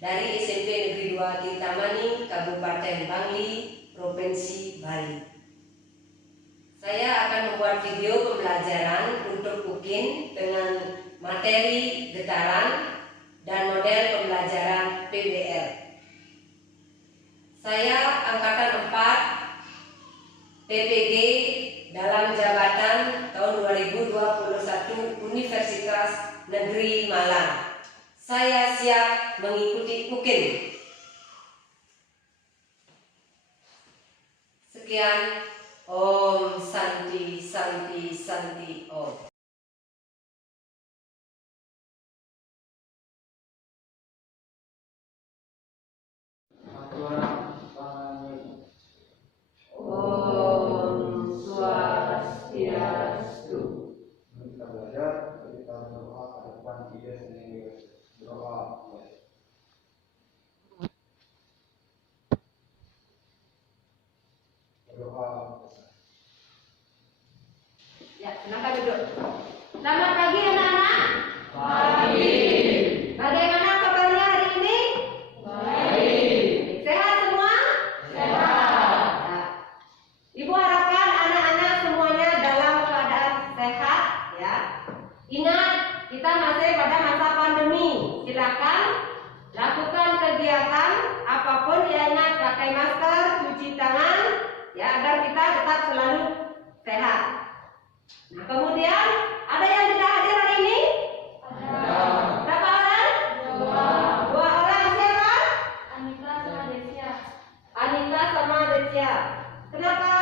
dari SMP Negeri 2 Kintamani, Kabupaten Bangli, Provinsi Bali. Saya akan membuat video pembelajaran untuk UKIN dengan materi getaran dan model pembelajaran PBR. Saya angkatan 4 PPG dalam jabatan tahun 2021 Universitas Negeri Malang. Saya siap mengikuti UKIN. Sekian. Om Santi Santi Santi Om. Om Swastiastu. Kita belajar, kita berdoa ke depan kita sendiri. Berdoa. Ya, silakan duduk. Selamat pagi anak-anak. Pagi. Bagaimana kabarnya hari ini? Baik. Sehat semua? Sehat. Ya. Ibu harapkan anak-anak semuanya dalam keadaan sehat, ya. Ingat, kita masih pada masa pandemi. Silakan lakukan kegiatan apapun, ya, ingat pakai masker, cuci tangan, ya, agar kita tetap selalu sehat. Nah, kemudian ada yang tidak hadir hari ini? Ada. Berapa orang? Dua orang. Siapa? Anita sama Desia. Anita sama Desia. Kenapa?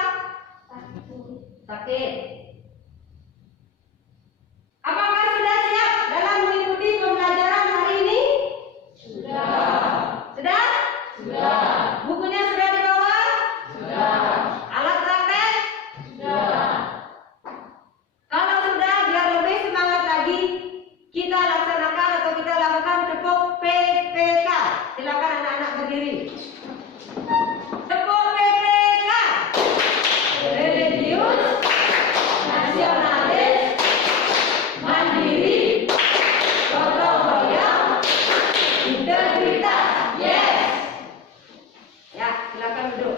Sakit. Apakah sudah siap dalam mengikuti pembelajaran hari ini? Sudah. Sudah? Sudah. Bukunya sudah dibawa? Sudah. Alat praktek? Sudah. Kalau sudah, biar lebih semangat lagi, kita laksanakan atau kita lakukan tepuk PPK. Silakan anak-anak berdiri. Tepuk PPK. Religius, nasionalis, mandiri, gotong royong, integritas. Yes. Ya, silakan duduk.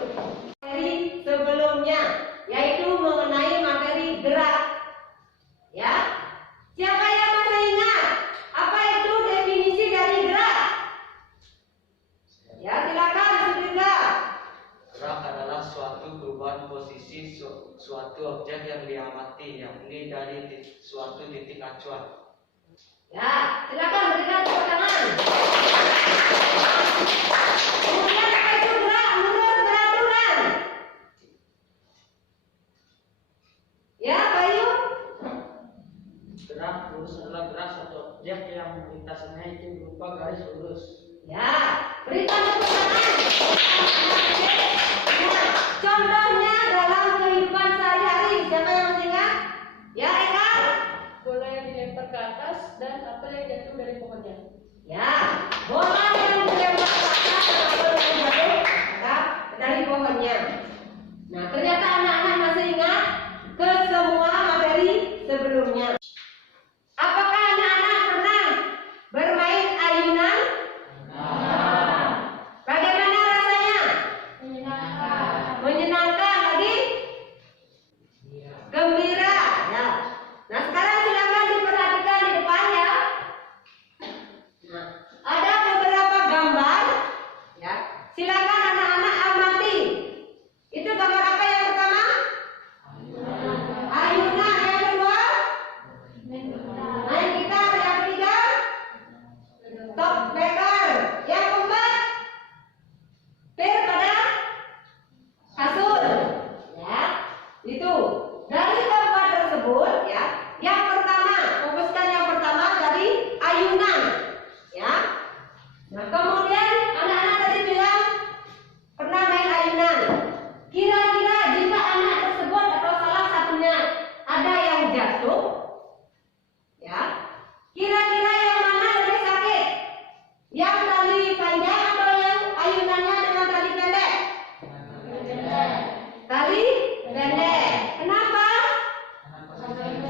Materi sebelumnya, yaitu mengenai materi gerak. Ya, siapa yang masih ingat apa itu definisi dari gerak? Ya, silakan Sudinda. Gerak adalah suatu perubahan posisi suatu objek yang diamati, yakni dari suatu titik acuan. Ya, silakan berikan tepuk tangan. Kemudian apa itu gerak menurut peraturan? Ya, Bayu. Gerak lurus adalah gerak satu objek yang lintasannya itu berupa garis lurus. Ya, berikan tepuk tangan. Nah, contohnya dalam kehidupan sehari-hari, siapa yang masih ingat? Ya, Eka. Bola yang dilempar ke atas dan apel yang jatuh dari pohonnya. Ya, bola yang dilempar ke atas dan apel yang jatuh dari pohonnya. Nah, ternyata anak-anak masih ingat ke semua materi sebelumnya. Apakah anak-anak pernah bermain ayunan? Bagaimana rasanya? Menyenangkan. Menyenangkan lagi? Gembira. Ya. Nah, sekarang silakan diperhatikan di depan, ya. Nah, ada beberapa gambar, ya. Silakan anak-anak amati. Itu gambar apa yang pertama? Ayunan. Yang kedua? Main gitar. Yang ketiga? Top beker. Yang keempat? Pir pada kasur. Ya, itu. Dari gambar tersebut, ya, yang pertama, fokuskan yang pertama dari ayunan, ya. Nah, kemudian anak-anak tadi bilang pernah main ayunan. Kira-kira jika anak tersebut atau salah satunya ada yang jatuh, ya, kira-kira yang mana lebih sakit? Yang tali panjang atau yang ayunannya dengan tali pendek? Tali pendek. Kenapa? Karena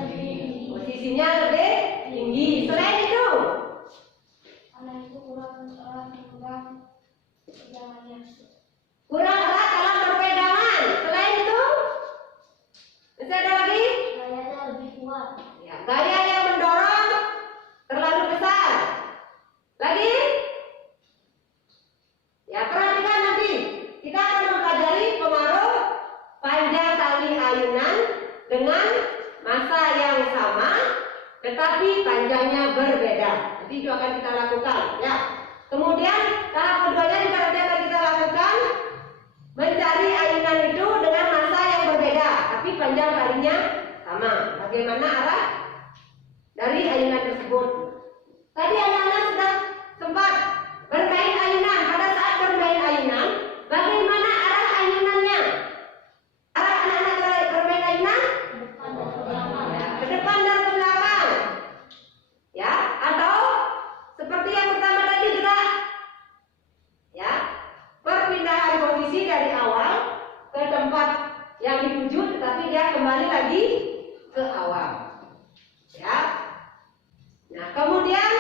Ya, gaya yang mendorong terlalu besar. Lagi? Ya, perhatikan nanti. Kita akan mempelajari pengaruh panjang tali ayunan dengan masa yang sama, tetapi panjangnya berbeda. Nanti itu akan kita lakukan. Ya. Kemudian tahap keduanya juga nanti akan kita lakukan mencari ayunan itu dengan masa yang berbeda, tapi panjang talinya sama. Bagaimana arah dari ayunan tersebut? Tadi anak-anak sudah sempat bermain ayunan. Pada saat bermain ayunan, bagaimana arah ayunannya? Arah anak-anak bermain ayunan? Ya, ke depan dan ke belakang. Ya, atau seperti yang pertama tadi gerak. Ya, perpindahan posisi dari awal ke tempat yang dituju, tetapi dia kembali lagi ke awal. Ya. Nah, kemudian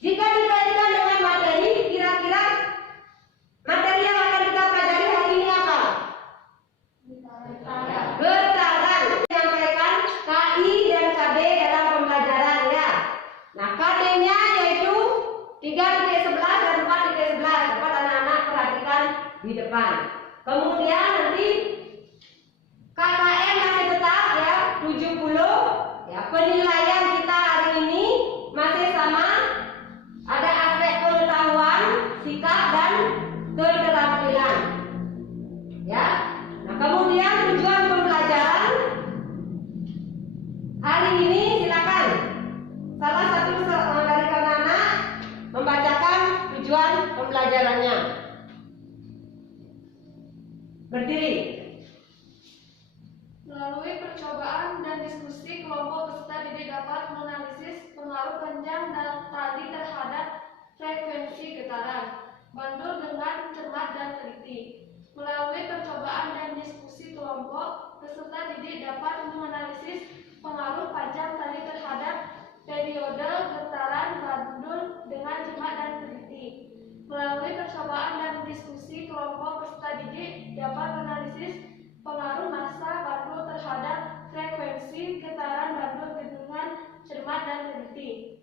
jika dikaitkan dengan materi, kira-kira materi yang akan kita pelajari hari ini apa? Ya, getaran. Menyampaikan KI dan KB dalam pembelajaran ya. Nah, KD-nya yaitu 3.11 dan 4.11. Dapat anak-anak perhatikan di depan. Kemudian nanti KKM masih tetap ya 70. Ya, penilaian kita hari ini masih sama. Ada aspek pengetahuan, sikap dan keterampilan. Ya. Nah, kemudian tujuan pembelajaran hari ini silakan salah satu dari anak-anak membacakan tujuan pembelajarannya. Berdiri. Melalui percobaan dan diskusi, kelompok peserta didik dapat menganalisis pengaruh panjang dan tali terhadap frekuensi getaran bandul dengan cermat dan teliti. Melalui percobaan dan diskusi kelompok, peserta didik dapat menganalisis pengaruh panjang tali terhadap periode getaran bandul dengan cermat dan teliti. Melalui percobaan dan diskusi kelompok, peserta didik dapat menganalisis pengaruh massa bandul terhadap frekuensi getaran bandul dengan cermat dan teliti.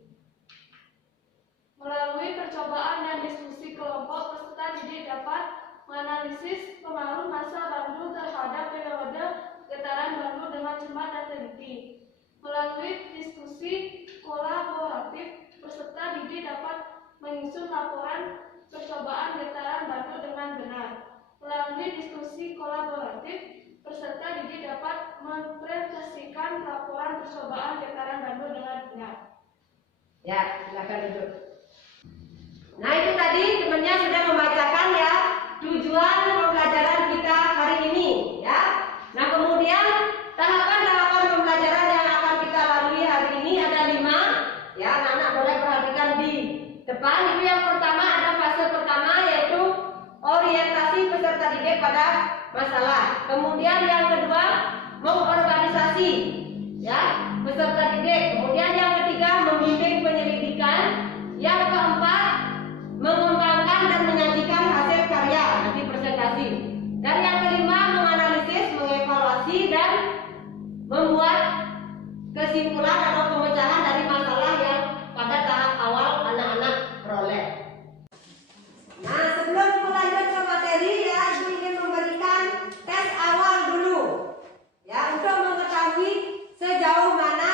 Melalui percobaan dan diskusi kelompok, peserta didik dapat menganalisis pengaruh massa bandul terhadap periode getaran bandul dengan cermat dan teliti. Melalui diskusi kolaboratif, peserta didik dapat menyusun laporan percobaan getaran bandul dengan benar. Melalui diskusi kolaboratif, peserta didik dapat mempresentasikan laporan percobaan getaran bandul dengan benar. Ya, silakan duduk. Nah, itu tadi temannya sudah membacakan ya tujuan pembelajaran kita hari ini ya. Nah, kemudian tahapan-tahapan pembelajaran yang akan kita lalui hari ini ada 5 ya. Anak-anak boleh perhatikan di depan. Itu yang pertama, ada fase pertama yaitu orientasi peserta didik pada masalah. Kemudian yang kedua, mengorganisasi ya peserta didik. Kemudian yang ketiga, membimbing penyelidikan. Yang keempat, mengembangkan dan menyajikan hasil karya, nanti presentasi. Dan yang kelima, menganalisis, mengevaluasi dan membuat kesimpulan atau pemecahan dari masalah yang pada tahap awal anak-anak peroleh. Nah, sebelum lanjut ke materi ya, Ibu ingin memberikan tes awal dulu ya, untuk mengetahui sejauh mana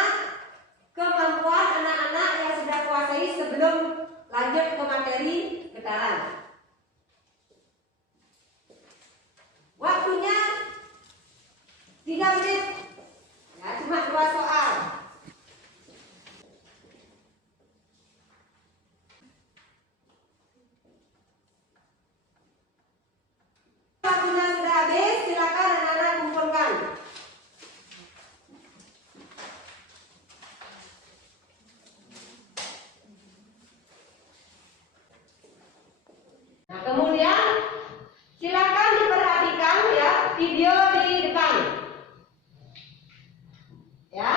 kemampuan anak-anak yang sudah kuasai sebelum lanjut ke materi getaran. Waktunya 3 menit ya, cuma 2 soal. Waktunya sudah habis, silakan anak-anak kumpulkan. Nah, kemudian silakan diperhatikan ya video di depan. Ya.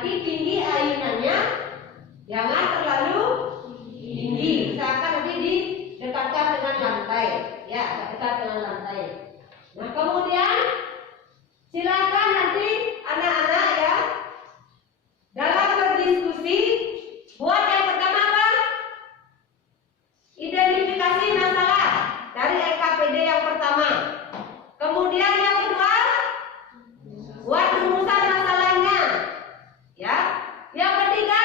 Nanti tinggi ayunannya jangan terlalu tinggi. Misalkan nanti didekatkan dengan lantai, ya, dekat dengan lantai. Nah, kemudian silakan nanti anak-anak ya dalam berdiskusi buat yang pertama apa? Identifikasi masalah dari LKPD yang pertama. Kemudian yang kedua, buat rumusan masalahnya. Ya. Yang ketiga,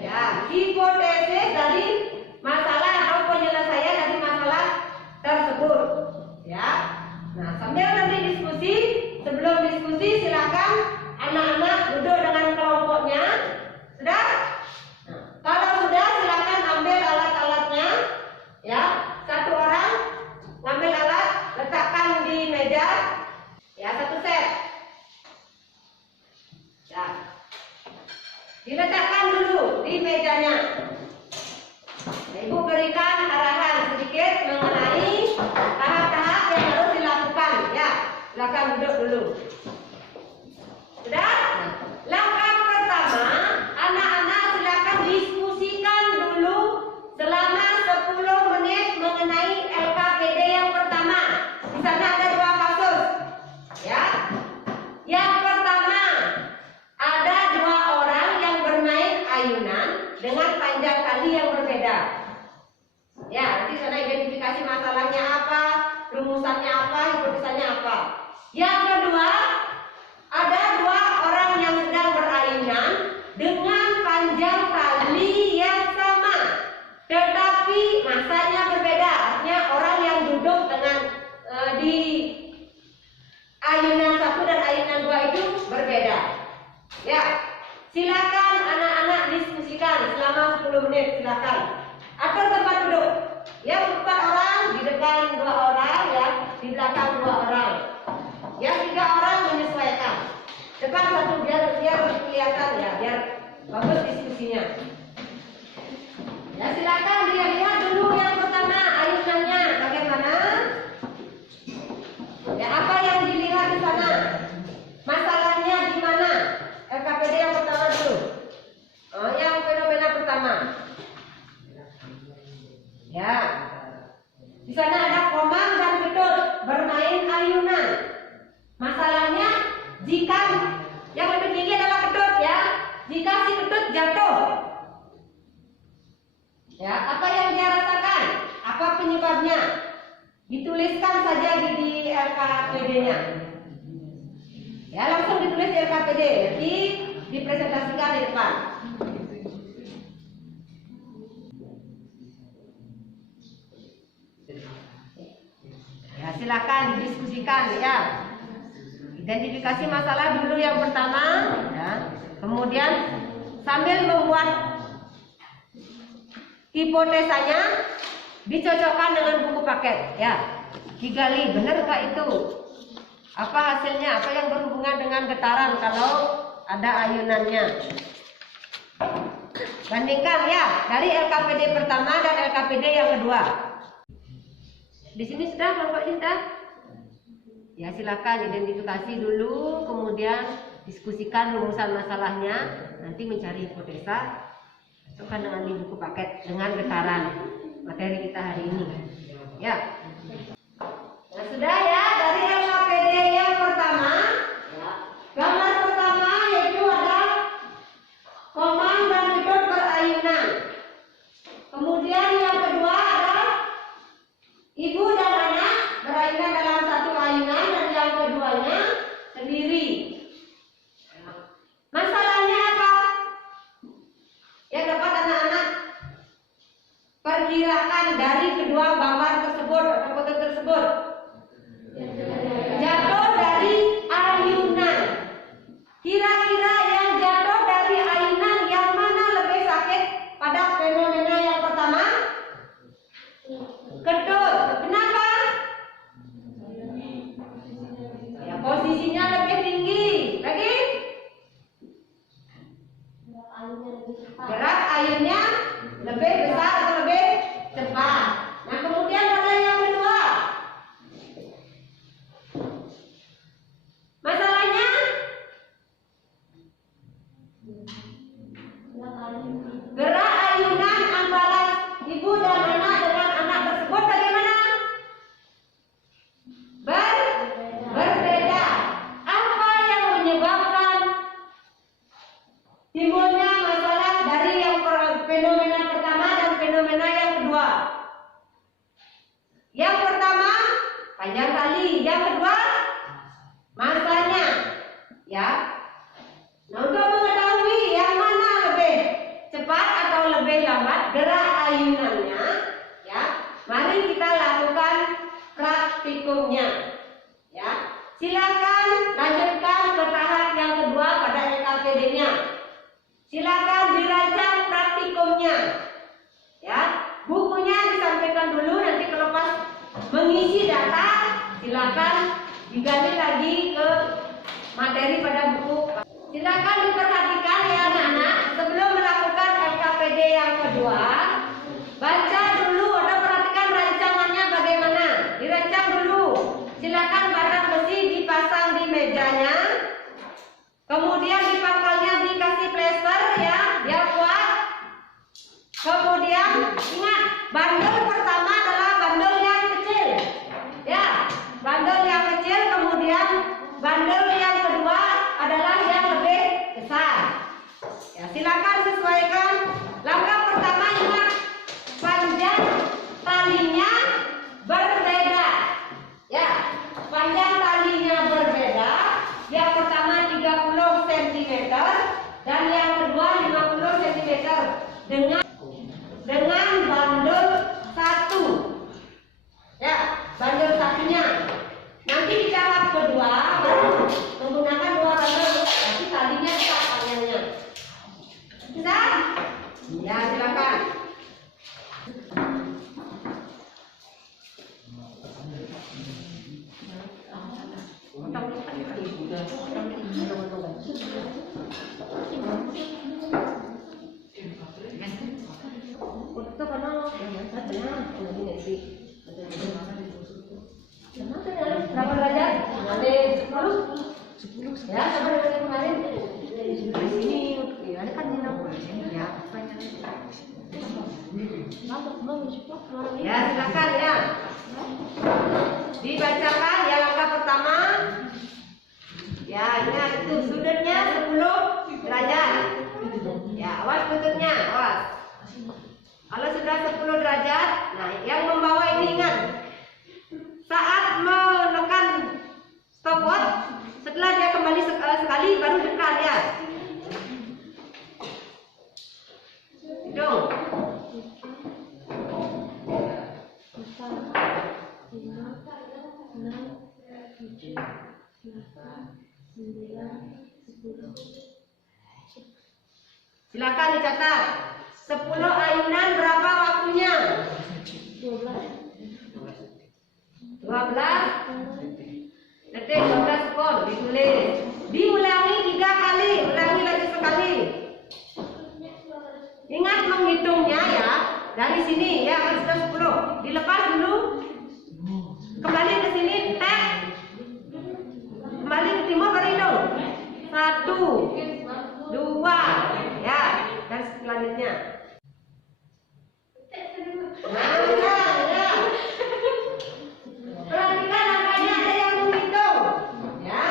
ya, hipotesis dari masalah atau penyelesaian dari masalah tersebut. Ya. Nah, sambil nanti diskusi, sebelum diskusi silakan anak-anak duduk dengan kelompoknya. Sudah? Nah, kalau sudah silakan ambil alat-alatnya. Ya, satu orang ngambil alat, letakkan di meja. Ya, satu set. Ya. Diletakkan dulu di mejanya. Nah, Ibu berikan arahan sedikit mengenai tahap-tahap yang harus dilakukan. Ya, silakan duduk dulu. Sudah? Nah, langkah pertama, anak-anak silakan diskusikan dulu selama 10 menit mengenai LKPD yang pertama. Di sana ada 2 kasus. Ya. Yang pertama, ada 2 orang yang bermain ayunan dengan panjang tali yang berbeda. Ya, nanti sana identifikasi masalahnya apa, rumusannya apa, hipotesanya apa. Yang kedua, ada 2 orang yang sedang berayunan dengan panjang tali yang sama, tetapi masanya berbeda. Artinya orang yang duduk dengan di ayunan 1 dan ayunan 2 itu berbeda. Ya, silakan anak-anak diskusikan selama 10 menit. Silakan atur tempat duduk. Yang 4 orang di depan 2 orang, ya, di belakang 2 orang. Yang 3 orang menyesuaikan. Depan 1 biar kelihatan ya, biar bagus diskusinya. Ya, silakan lihat dulu yang pertama ayunannya bagaimana. Ya, apa yang dilihat di sana? Masalahnya di mana? LKPD yang pertama dulu. Yang fenomena pertama. Ya. Di sana ada Komang dan Ketut bermain ayunan. Masalahnya jika yang lebih tinggi adalah Ketut ya. Jika si Ketut jatuh. Ya, apa yang dia rasakan? Apa penyebabnya? Dituliskan saja di LKPD-nya. Ya, langsung ditulis di LKPD, nanti dipresentasikan di depan. Ya, silakan didiskusikan ya. Identifikasi masalah dulu yang pertama, ya. Kemudian sambil membuat hipotesanya dicocokkan dengan buku paket, ya. Digali, benarkah itu? Apa hasilnya? Apa yang berhubungan dengan getaran kalau ada ayunannya? Bandingkan ya dari LKPD pertama dan LKPD yang kedua. Di sini sudah kelompok sudah? Ya, silakan identifikasi dulu, kemudian diskusikan rumusan masalahnya, nanti mencari hipotesa, cocokkan dengan di buku paket dengan getaran materi kita hari ini. Ya. Nah, sudah ya dari LKPD yang pertama. Gambar pertama yaitu ada Komang dan Ketut berayunan. Kemudian yang kedua ada ibu dan anak berayunan dalam satu ayunan dan yang keduanya sendiri. Masalahnya apa? Yang dapat anak-anak perkirakan dari kedua gambar tersebut atau foto tersebut. panjang tali. Yang kedua, masanya. Ya. Nah, untuk mengetahui yang mana lebih cepat atau lebih lambat gerak ayunannya, ya, mari kita lakukan praktikumnya. Ya, silakan lanjutkan ke tahap yang kedua pada LKPD-nya. Silakan dirancang praktikumnya. Ya, bukunya disampaikan dulu, nanti kalau pas mengisi data silakan diganti lagi ke materi pada buku. Silakan diperhatikan ya anak-anak, sebelum melakukan LKPD yang kedua, baca dulu atau perhatikan rancangannya bagaimana. Dirancang dulu. Silakan batang besi dipasang di mejanya. Kemudian di pangkalnya dikasih plester ya, biar kuat. Kemudian ingat, bandel pertama adalah bandel yang kecil. Ya, bandel yang kecil, kemudian bandel yang kedua adalah yang lebih besar. Ya, silakan sesuaikan. Langkah pertama ingat, panjang talinya berbeda. Ya, panjang talinya berbeda. Yang pertama 30 cm dan yang kedua 50 cm dengan bandel satu. Ya, bandel satunya. Nanti di tahap kedua baru menggunakan dua bandel, tapi talinya tetap panjangnya. Bisa? Ya, silakan. Berapa derajat? Ada 10. Ya, sama dengan yang kemarin. Di sini, ya kan ini ya. Ya, silakan ya. Dibacakan ya langkah pertama. Ya, ingat itu sudutnya 10 derajat. Ya, awas sudutnya, awas. Kalau sudah 10 derajat, nah yang membawa ini ingat, saat menekan stopwatch, setelah dia kembali sekali baru dekat ya. Hitung. 10. Silakan dicatat. 10 ayunan berapa waktunya? 12 detik, 12 skor ditulis. Diulangi 3 kali, ulangi lagi sekali. Ingat menghitungnya ya, dari sini ya kan sudah 10. Dilepas dulu. Kembali ke sini, tek. Kembali ke timur baru hitung. 1, 2, ya, dan selanjutnya. Nah. Perhatikan angkanya, ada yang menghitung. Ya.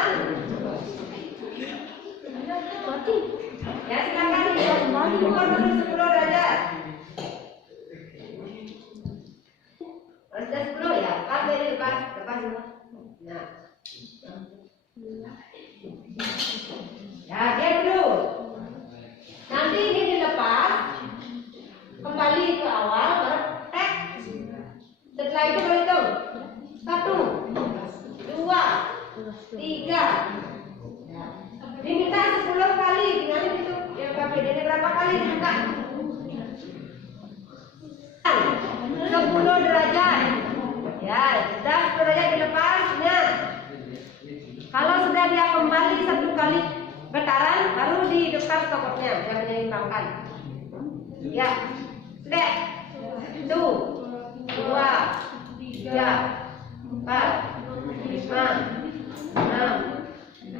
Ya, silakan hitung. Ukur dulu 10 derajat. Sudah 10 ya, lepas dari lepas dulu. Nah. Ya, dia dulu. Nanti ini dilepas, kembali ke awal, tek. Setelah itu berhitung 1, 2, 3. Diminta 10 kali, tinggal itu ya KPD-nya berapa kali diminta? 10 derajat. Ya, sudah 10 derajat dilepasnya. Kalau sudah dia kembali 1 kali getaran, baru dihidupkan stopwatchnya, jangan menyeimbangkan. Ya, sudah. 1, 2, 3, 4, 5, 6,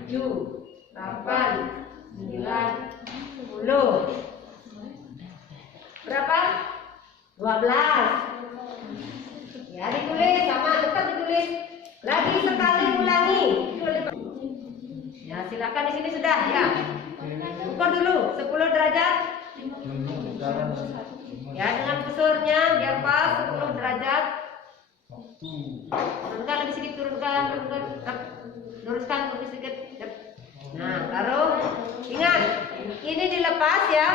7, 8, 9, 10. Berapa? 12. Ya, ditulis sama, tetap ditulis. Lagi sekali ulangi. Ya, silakan di sini sudah ya. Ukur dulu 10 derajat. Ya, dengan kusurnya biar pas 10 derajat. Turunkan lebih sedikit, turunkan, luruskan lebih sedikit. Nah, taruh. Ingat, ini dilepas ya.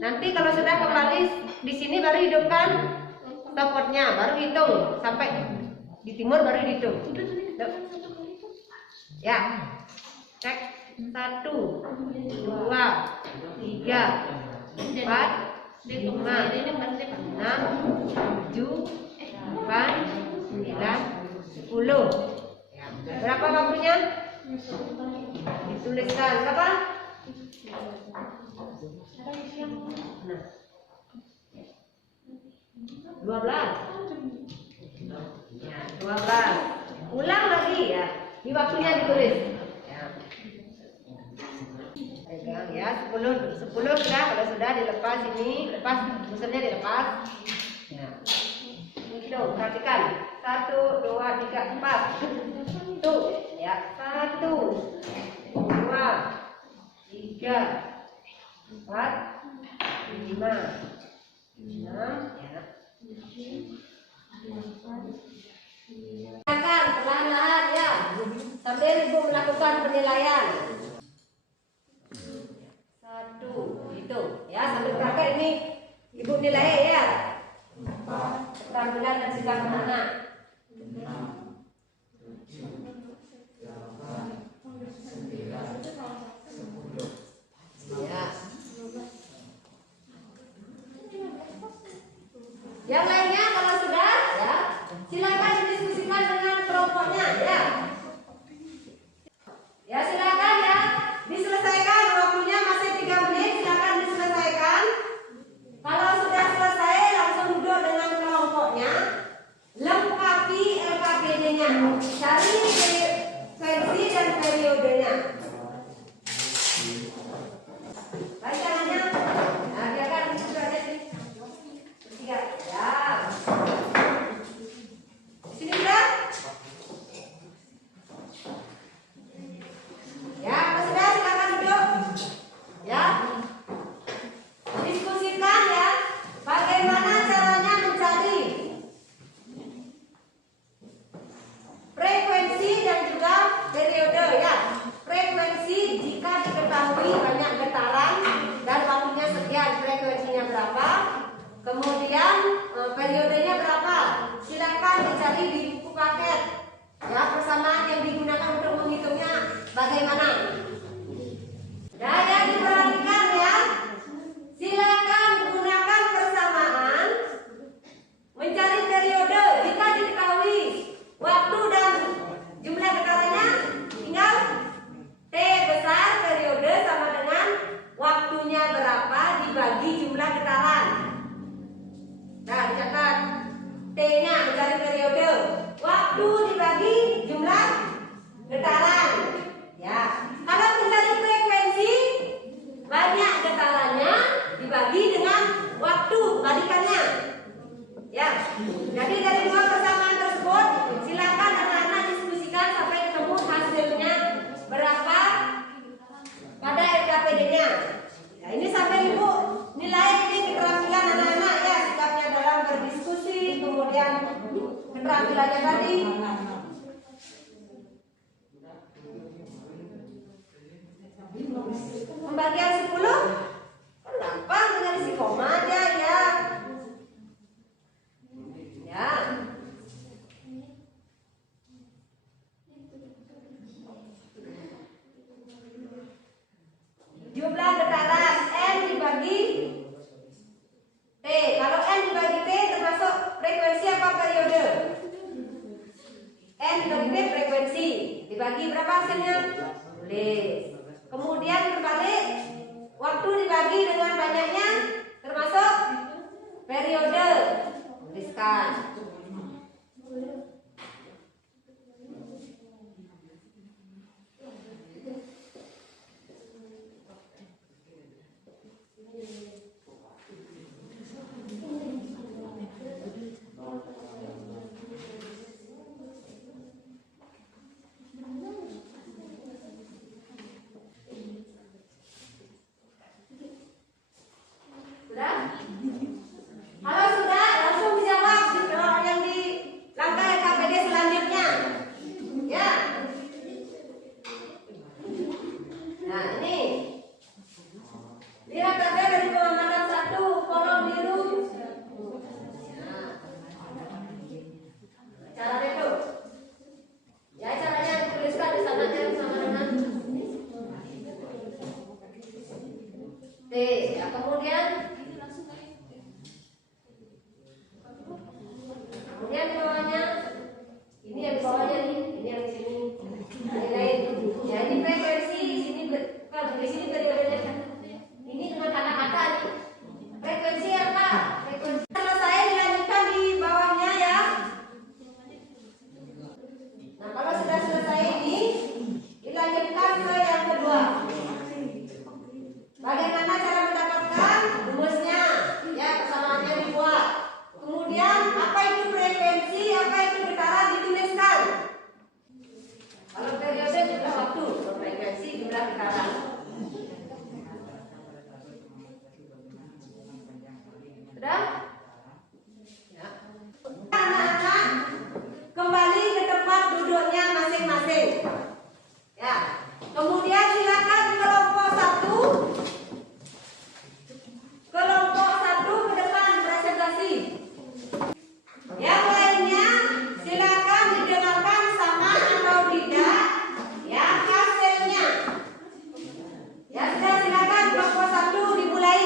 Nanti kalau sudah kembali di sini baru hidupkan stopwatchnya, baru hitung sampai di timur baru dihitung. Ya, cek 1, 2, 3, 4, 5, 6, 7, 8, 9, 10. Berapa waktunya? Dituliskan berapa? Nah, 12. Ya, 12. Ulang lagi ya. Ini waktunya ditulis. Ya. Pegang ya, 10 sudah. Kalau sudah dilepas ini, lepas busernya dilepas. Ya. Itu perhatikan. 1, 2, 3, 4. Tuh, ya. 1, 2, 3, 4, 5, 6, ya. Silakan perlahan-lahan ya, sambil ibu melakukan penilaian. 1, itu ya, sambil praktek ini ibu nilai ya. Keterampilan dan sikap anak. Ya. Yang lainnya kalau sudah ya, silakan didiskusikan dengan kelompoknya ya. Ya silakan ya, diselesaikan waktunya masih 3 menit, silakan diselesaikan. Kalau sudah selesai langsung duduk dengan kelompoknya, lengkapi LKPD-nya, cari frekuensi dan periodenya. Baik tangannya, nah biarkan sudah ada di 3 ya. Sini sudah. Ya, sudah silakan duduk. Ya. Diskusikan ya, bagaimana caranya mencari frekuensi dan juga periode ya. Frekuensi jika diketahui banyak getaran dan waktunya sekian, frekuensinya berapa, kemudian periodenya berapa. Silakan dicari di buku paket ya, persamaan yang digunakan untuk menghitungnya bagaimana. Nah, yang diperhatikan ya, silakan gunakan persamaan mencari periode jika diketahui waktu dan jumlah getarannya, tinggal T besar periode sama dengan waktunya berapa dibagi jumlah getaran. Nah, dicatat T-nya mencari periode, waktu dibagi jumlah getaran. Ya, kalau mencari frekuensi banyak getarannya dibagi dengan waktu balikannya. Ya, jadi dari dua persamaan tersebut silakan anak-anak diskusikan sampai ketemu hasilnya berapa pada LKPD-nya. Ya, ini sampai ibu nilai ini keterampilan anak-anak ya, sikapnya dalam berdiskusi, kemudian keterampilannya tadi. Pembagian 10 kan gampang, tinggal isi koma aja ya. Ya. Jumlah getaran N dibagi T. Kalau N dibagi T termasuk frekuensi apa periode? N dibagi T frekuensi. Dibagi berapa hasilnya? Tulis. Kemudian berbalik, waktu dibagi dengan banyaknya termasuk periode. Tuliskan. Nah, ini. Lihat ada dari pengamatan 1, kolom biru. Nah, caranya itu. Ya, caranya dituliskan di sana sama dengan T. Ya, kemudian di bawahnya ini yang di bawahnya nih, ini yang di sini. Lain. Ya, ini frekuensi di sini di sini periodenya. Ini dengan kata-kata nih. Frekuensi apa? Frekuensi selesai dilanjutkan di bawahnya ya. Nah, kalau sudah selesai ini dilanjutkan ke yang kedua. Bagaimana cara mendapatkan rumusnya? Ya, kesamaannya dibuat. Kemudian apa itu frekuensi, apa itu getaran dituliskan. Kalau periode jumlah waktu, kalau frekuensi jumlah getaran. Sudah? Ya. Anak-anak kembali ke tempat duduknya masing-masing. Ya. Kemudian silakan kelompok 1 ke depan presentasi. Yang lainnya silakan didengarkan sama atau tidak ya hasilnya. Ya sudah, silakan kelompok 1 dimulai.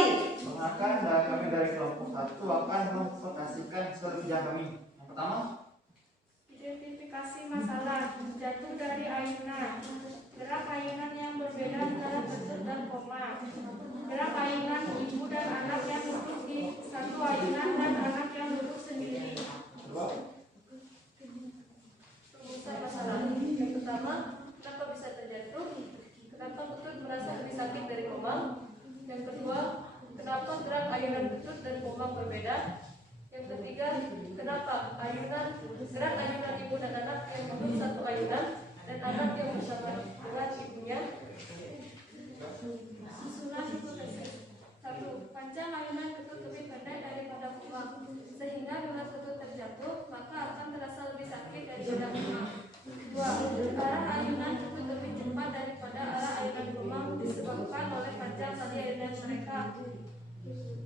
Akan dan kami dari kelompok 1 akan mempresentasikan kerja kami. Yang pertama, Identifikasi masalah jatuh dari ayunan. Gerak ayunan yang berbeda antara betul dan koma. Gerak ayunan ibu dan anak yang duduk di satu ayunan dan anak yang duduk sendiri. kedua, Rumusan masalah. Yang pertama, kenapa bisa terjatuh? Kenapa Betut merasa lebih sakit dari Komang? Yang kedua, kenapa gerak ayunan Betut dan Komang berbeda? Yang ketiga, kenapa gerak ayunan ibu dan anak yang duduk satu ayunan dan anak yang bersama dengan ibunya? Susunan hipotesis. 1. Panjang ayunan Betut lebih pendek daripada Komang, sehingga bila Betut terjatuh maka akan terasa lebih sakit daripada Komang. 2. Arah ayunan Betut lebih cepat daripada arah ayunan Komang disebabkan oleh panjang tali ayunan mereka.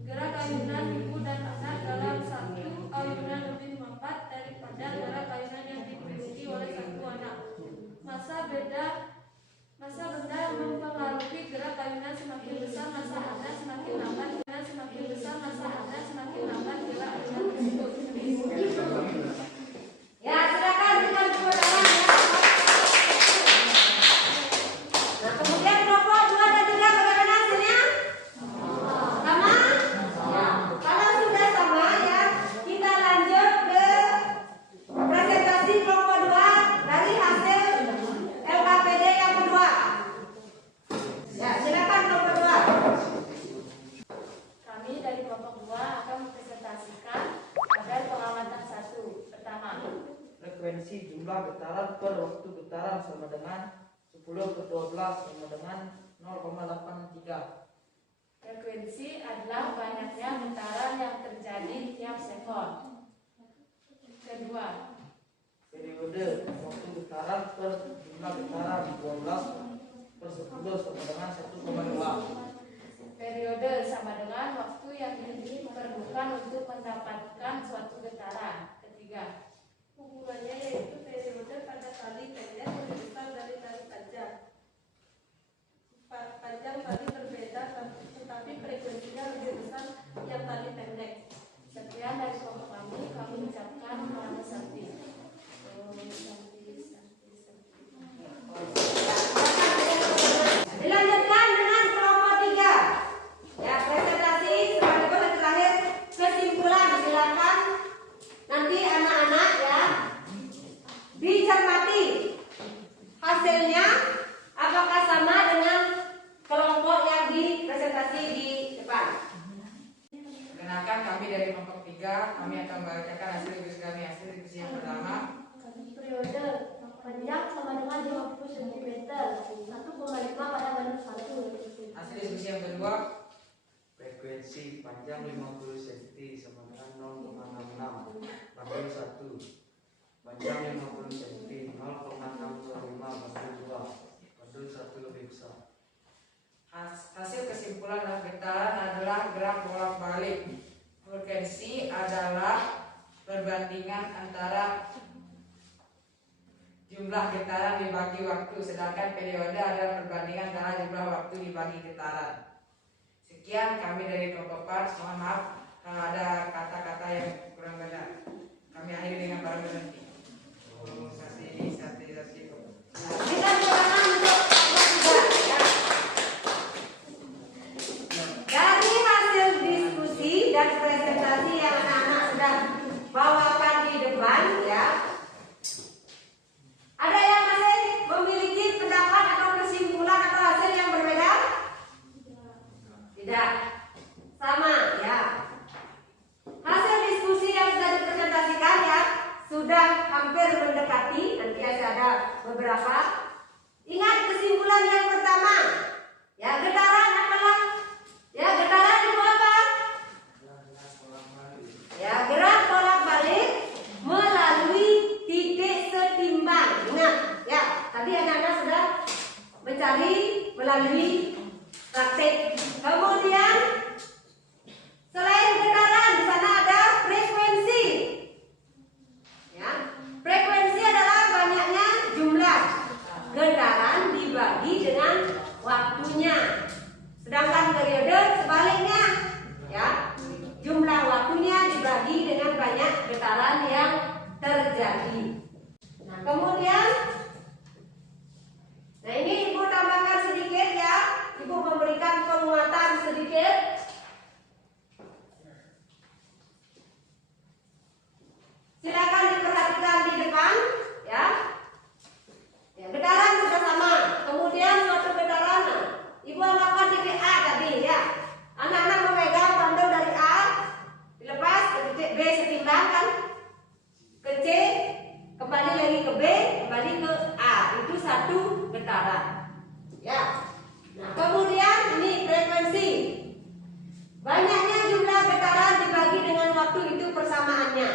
Gerak ayunan ibu dan anak dalam satu ayunan lebih lambat daripada gerak ayunan yang dimiliki oleh satu anak. Masa benda mempengaruhi gerak ayunan semakin besar, masa anda semakin lambat. Semakin besar masa anda semakin lambat gerak ayunan tersebut. Ya, silakan dengan tepuk tangan ya. Nah, kemudian kelompok 2 dan 3 bagaimana hasilnya? Sama? Ya. Kalau sudah sama ya, kita lanjut ke presentasi kelompok 2 dari hasil LKPD yang kedua. Ya, silakan kelompok 2. Kami dari kelompok 2 akan mempresentasikan pada pengamatan 1. Pertama, Frekuensi jumlah getaran per waktu getaran sama dengan 10/12 sama dengan 0,83. frekuensi adalah banyaknya getaran yang terjadi tiap sekon. Kedua, Periode waktu getaran per jumlah getaran 12/10 sama dengan 1,2. periode sama dengan waktu yang diperlukan untuk mendapatkan suatu getaran. Ketiga, hubungannya yaitu periode pada tali pendek lebih besar dari tali panjang. Panjang tali berbeda, tetapi frekuensinya lebih besar yang tali pendek. Sekian dari kelompok kami ucapkan selamat sakti. Dilanjutkan dengan kelompok 3. Ya, presentasi sekaligus yang terakhir kesimpulan. Silakan nanti anak-anak ya dicermati hasilnya apakah sama dengan kelompok yang dipresentasi di depan. Perkenalkan, kami dari kelompok 3, kami akan membacakan hasil diskusi kami. Hasil diskusi yang pertama, Periode panjang sama dengan 50 cm, 1,5 pada banding 1. hasil diskusi yang kedua, Frekuensi panjang 50 cm sama dengan 0,66. Bandul 1. Panjang 50 cm 0,625 bandul 2. Bandul 1 lebih besar. Hasil kesimpulan dalam getaran adalah gerak bolak-balik. Frekuensi adalah perbandingan antara jumlah getaran dibagi waktu, sedangkan periode adalah perbandingan antara jumlah waktu dibagi getaran. Sekian kami dari kelompok PARS, mohon maaf kalau ada kata-kata yang kurang benar. Kami akhiri dengan para berhenti. Kita doakan untuk kelompok 3 ya. Dari hasil diskusi dan presentasi yang anak-anak sudah bawakan di depan ya, ada yang masih memiliki pendapat atau kesimpulan atau hasil yang berbeda? Tidak, sama ya. Hasil diskusi yang sudah dipresentasikan ya sudah hampir mendekati, nanti ada beberapa. Ingat kesimpulan yang pertama, ya getaran adalah, ya getaran itu apa? Ya gerak bolak-balik melalui titik setimbang. Ingat, ya tadi anak-anak sudah mencari melalui praktik. Kemudian selain getaran di sana ada frekuensi. Ya, frekuensi adalah banyaknya jumlah getaran dibagi dengan waktunya. Sedangkan periode sebaliknya, ya jumlah waktunya dibagi dengan banyak getaran yang terjadi. Nah kemudian, nah ini ibu tambahkan sedikit ya, ibu memberikan penguatan sedikit. Silakan diperhatikan di depan ya. Ya getaran sudah sama. Kemudian suatu getaran, nah, ibu anggapkan titik A tadi ya. Anak-anak memegang bandul dari A, dilepas ke titik B setimbang kan, ke C, kembali lagi ke B, kembali ke A. Itu satu getaran. Ya. Nah kemudian ini frekuensi. Banyaknya jumlah getaran dibagi dengan waktu itu persamaannya.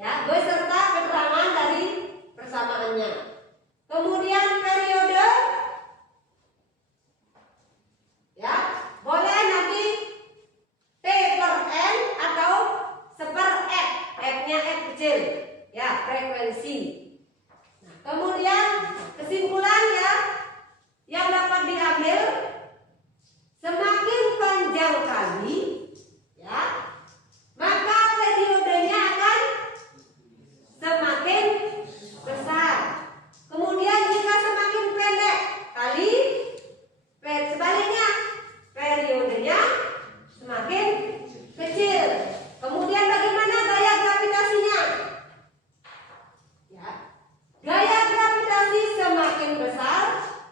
Ya, beserta keterangan dari persamaannya. Kemudian periode, ya boleh nanti T per N atau seper F, F-nya F kecil, ya frekuensi. Nah, kemudian kesimpulannya yang dapat diambil, semakin panjang kali, ya maka periodenya akan semakin besar. Kemudian jika semakin pendek kali, sebaliknya periodenya semakin kecil. Kemudian bagaimana gaya gravitasinya? Ya, gaya gravitasi semakin besar,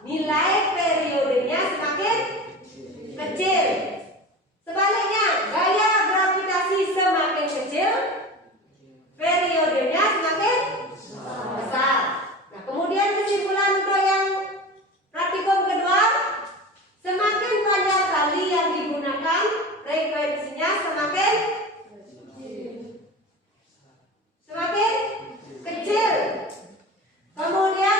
nilai periodenya semakin kecil. Sebaliknya gaya gravitasi semakin kecil, periodenya semakin besar. Nah, kemudian kesimpulan untuk yang praktikum kedua, semakin panjang kali yang digunakan, frekuensinya semakin kecil. Kemudian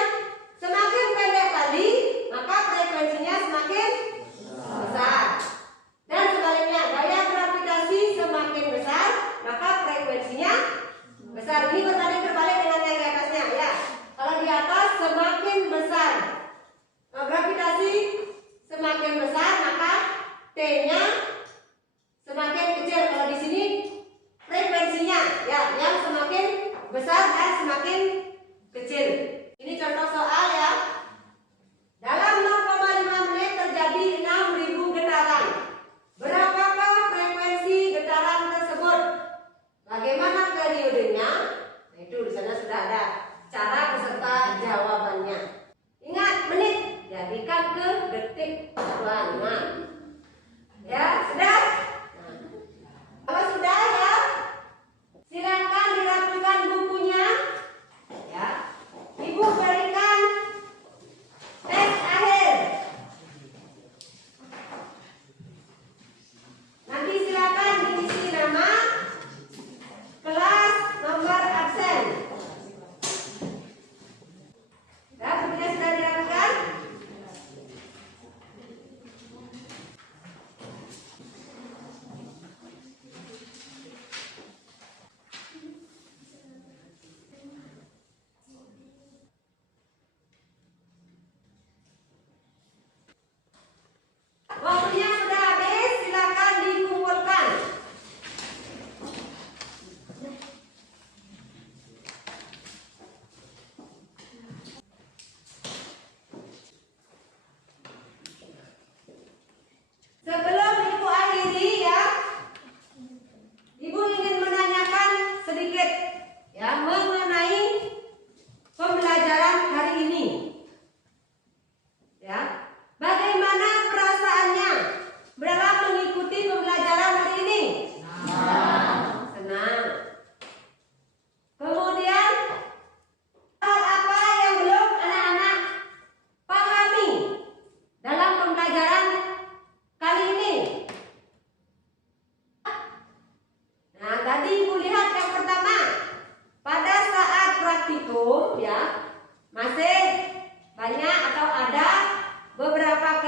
semakin pendek kali, maka frekuensinya semakin besar. Dan sebaliknya, gaya gravitasi semakin besar, maka frekuensinya besar. Ini berbanding terbalik dengan yang di atasnya ya. Kalau di atas semakin besar gravitasi semakin besar, maka T-nya semakin kecil. Kalau di sini frekuensinya ya yang semakin besar dan semakin kecil. Ini contoh soal ya. Dalam 0,5 menit terjadi 6.000 getaran. Berapakah frekuensi getaran tersebut? Bagaimana periodenya? Nah, itu di sana sudah ada cara beserta jawabannya. Ingat menit jadikan ke detik aduan. Ya sudah. Nah, kalau sudah ya, silakan dirapikan bukunya. Ya, ibu berikan tes akhir. Nanti silakan diisi nama, kelas, nomor absen. Ya, bukunya sudah dirapikan.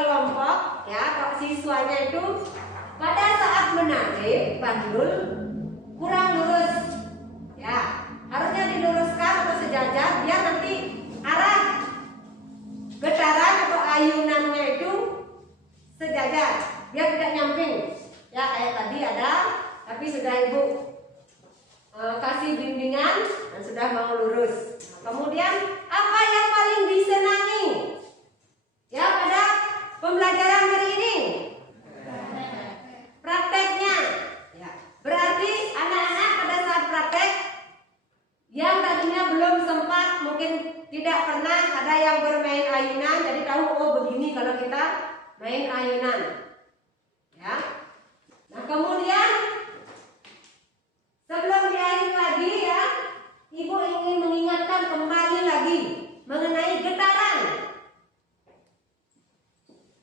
kelompok ya, kok siswanya itu pada saat menarik bandul kurang lurus ya, harusnya diluruskan atau sejajar biar nanti arah getaran atau ayunannya itu sejajar biar tidak nyamping ya, kayak tadi ada tapi sudah ibu kasih bimbingan dan sudah mau lurus. Kemudian apa yang paling disenangi ya pada pembelajaran hari ini? Prakteknya ya. Berarti anak-anak pada saat praktek yang tadinya belum sempat, mungkin tidak pernah ada yang bermain ayunan, jadi tahu oh begini kalau kita main ayunan ya. Nah kemudian sebelum diakhiri lagi ya, ibu ingin mengingatkan kembali lagi mengenai getaran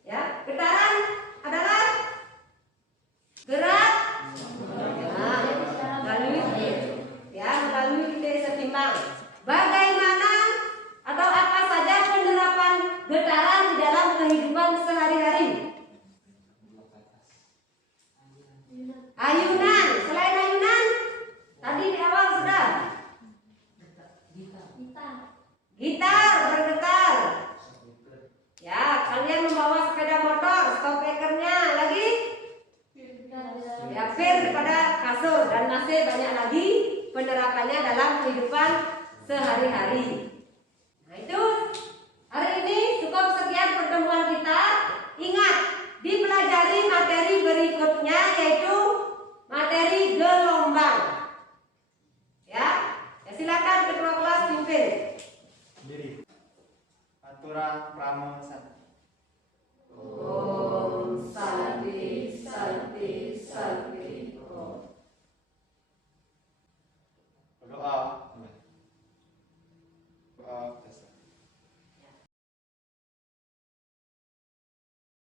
ya. Getaran adalah gerak melalui titik setimbang. Bagaimana atau apa saja penerapan getaran di dalam kehidupan sehari-hari? Ayunan, selain ayunan tadi di awal sudah gitar bergetar ya, kalian membawa sepeda motor stop breakernya lagi ya, fir kepada kasur, dan masih banyak lagi penerapannya dalam kehidupan sehari-hari.